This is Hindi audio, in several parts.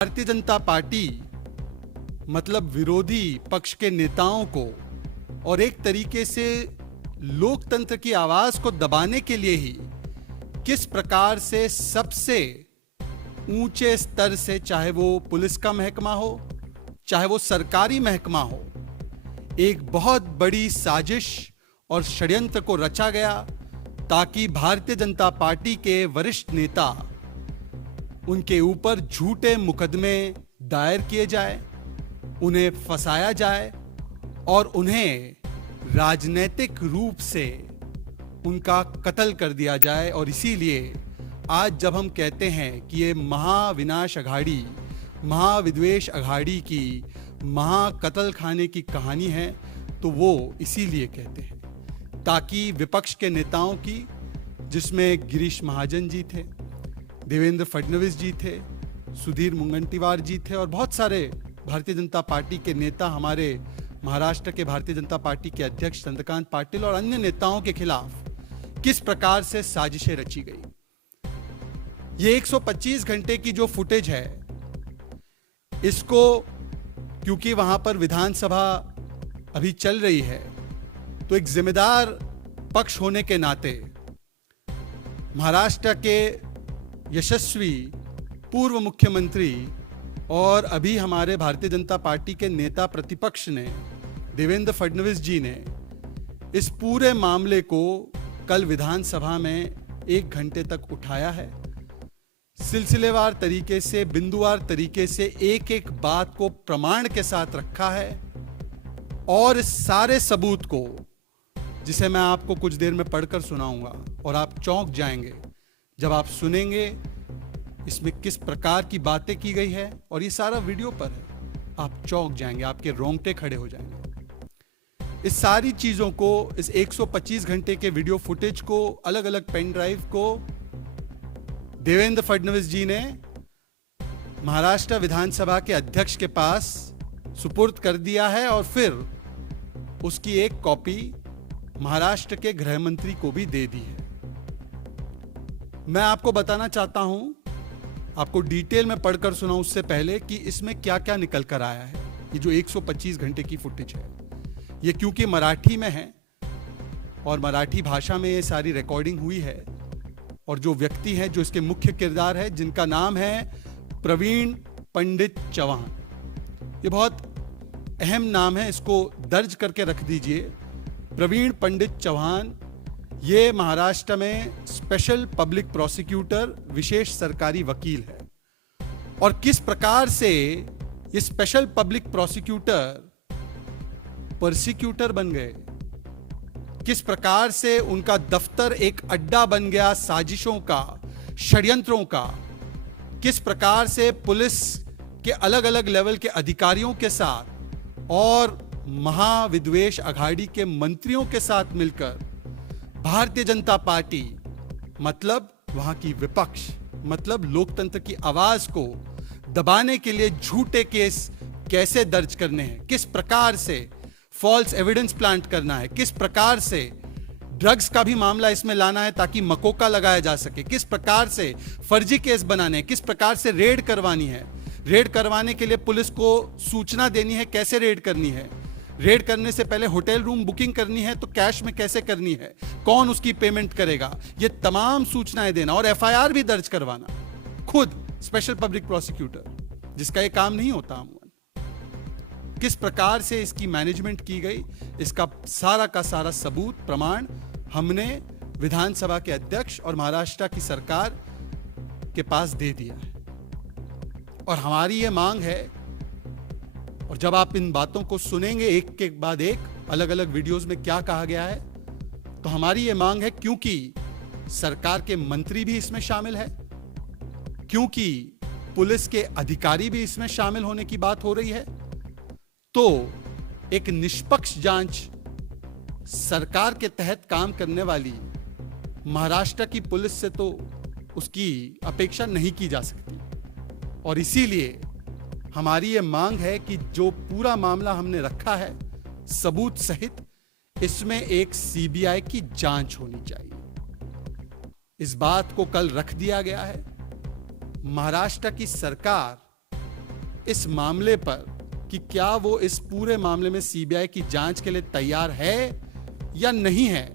भारतीय जनता पार्टी मतलब विरोधी पक्ष के नेताओं को और एक तरीके से लोकतंत्र की आवाज को दबाने के लिए ही किस प्रकार से सबसे ऊंचे स्तर से, चाहे वो पुलिस का महकमा हो, चाहे वो सरकारी महकमा हो, एक बहुत बड़ी साजिश और षड्यंत्र को रचा गया ताकि भारतीय जनता पार्टी के वरिष्ठ नेता, उनके ऊपर झूठे मुकदमे दायर किए जाए, उन्हें फंसाया जाए और उन्हें राजनीतिक रूप से उनका कत्ल कर दिया जाए। और इसीलिए आज जब हम कहते हैं कि ये महाविनाश अघाड़ी, महाविद्वेष अघाड़ी की महाकत्ल खाने की कहानी है, तो वो इसीलिए कहते हैं ताकि विपक्ष के नेताओं की, जिसमें गिरीश महाजन जी थे, देवेंद्र फडणवीस जी थे, सुधीर मुनगंटीवार जी थे और बहुत सारे भारतीय जनता पार्टी के नेता, हमारे महाराष्ट्र के भारतीय जनता पार्टी के अध्यक्ष चंद्रकांत पाटिल और अन्य नेताओं के खिलाफ किस प्रकार से साजिशें रची गई। ये 125 घंटे की जो फुटेज है, इसको क्योंकि वहां पर विधानसभा अभी चल रही है, तो एक जिम्मेदार पक्ष होने के नाते महाराष्ट्र के यशस्वी पूर्व मुख्यमंत्री और अभी हमारे भारतीय जनता पार्टी के नेता प्रतिपक्ष ने, देवेंद्र फडणवीस जी ने इस पूरे मामले को कल विधानसभा में 1 घंटे तक उठाया है। सिलसिलेवार तरीके से, बिंदुवार तरीके से एक एक बात को प्रमाण के साथ रखा है और इस सारे सबूत को, जिसे मैं आपको कुछ देर में पढ़कर सुनाऊंगा और आप चौंक जाएंगे जब आप सुनेंगे इसमें किस प्रकार की बातें की गई है। और ये सारा वीडियो पर है, आप चौंक जाएंगे, आपके रोंगटे खड़े हो जाएंगे। इस सारी चीजों को, इस 125 घंटे के वीडियो फुटेज को, अलग अलग पेन ड्राइव को देवेंद्र फडणवीस जी ने महाराष्ट्र विधानसभा के अध्यक्ष के पास सुपुर्द कर दिया है और फिर उसकी एक कॉपी महाराष्ट्र के गृह मंत्री को भी दे दी है। मैं आपको बताना चाहता हूं, आपको डिटेल में पढ़कर सुनाऊं उससे पहले, कि इसमें क्या क्या निकल कर आया है। ये जो 125 घंटे की फुटेज है, ये क्योंकि मराठी में है और मराठी भाषा में ये सारी रिकॉर्डिंग हुई है, और जो व्यक्ति है, जो इसके मुख्य किरदार है, जिनका नाम है प्रवीण पंडित चौहान, ये बहुत अहम नाम है, इसको दर्ज करके रख दीजिए। प्रवीण पंडित चौहान ये महाराष्ट्र में स्पेशल पब्लिक प्रोसिक्यूटर, विशेष सरकारी वकील है। और किस प्रकार से ये स्पेशल पब्लिक प्रोसिक्यूटर प्रोसिक्यूटर बन गए, किस प्रकार से उनका दफ्तर एक अड्डा बन गया साजिशों का, षड्यंत्रों का, किस प्रकार से पुलिस के अलग अलग लेवल के अधिकारियों के साथ और महाविद्वेष अघाड़ी के मंत्रियों के साथ मिलकर भारतीय जनता पार्टी, मतलब वहां की विपक्ष, मतलब लोकतंत्र की आवाज को दबाने के लिए झूठे केस कैसे दर्ज करने हैं, किस प्रकार से फॉल्स एविडेंस प्लांट करना है, किस प्रकार से ड्रग्स का भी मामला इसमें लाना है ताकि मकोका लगाया जा सके, किस प्रकार से फर्जी केस बनाने हैं, किस प्रकार से रेड करवानी है, रेड करवाने के लिए पुलिस को सूचना देनी है, कैसे रेड करनी है, रेड करने से पहले होटल रूम बुकिंग करनी है तो कैश में कैसे करनी है, कौन उसकी पेमेंट करेगा, ये तमाम सूचनाएं देना और एफआईआर भी दर्ज करवाना, खुद स्पेशल पब्लिक प्रोसिक्यूटर, जिसका ये काम नहीं होता अमूमन। किस प्रकार से इसकी मैनेजमेंट की गई, इसका सारा का सारा सबूत, प्रमाण हमने विधानसभा के अध्यक्ष और महाराष्ट्र की सरकार के पास दे दिया है। और हमारी ये मांग है, और जब आप इन बातों को सुनेंगे एक के बाद एक अलग अलग वीडियोस में क्या कहा गया है, तो हमारी ये मांग है, क्योंकि सरकार के मंत्री भी इसमें शामिल है, क्योंकि पुलिस के अधिकारी भी इसमें शामिल होने की बात हो रही है, तो एक निष्पक्ष जांच सरकार के तहत काम करने वाली महाराष्ट्र की पुलिस से तो उसकी अपेक्षा नहीं की जा सकती। और इसीलिए हमारी ये मांग है कि जो पूरा मामला हमने रखा है सबूत सहित, इसमें एक सीबीआई की जांच होनी चाहिए। इस बात को कल रख दिया गया है। महाराष्ट्र की सरकार इस मामले पर कि क्या वो इस पूरे मामले में सीबीआई की जांच के लिए तैयार है या नहीं है,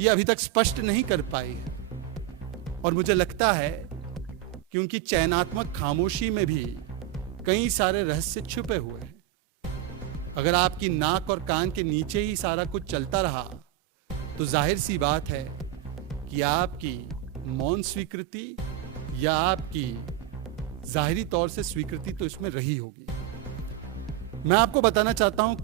ये अभी तक स्पष्ट नहीं कर पाई है। और मुझे लगता है कि उनकी चयनात्मक खामोशी में भी कई सारे रहस्य छुपे हुए हैं। अगर आपकी नाक और कान के नीचे ही सारा कुछ चलता रहा तो जाहिर सी बात है कि आपकी मौन स्वीकृति या आपकी जाहिरी तौर से स्वीकृति तो इसमें रही होगी। मैं आपको बताना चाहता हूं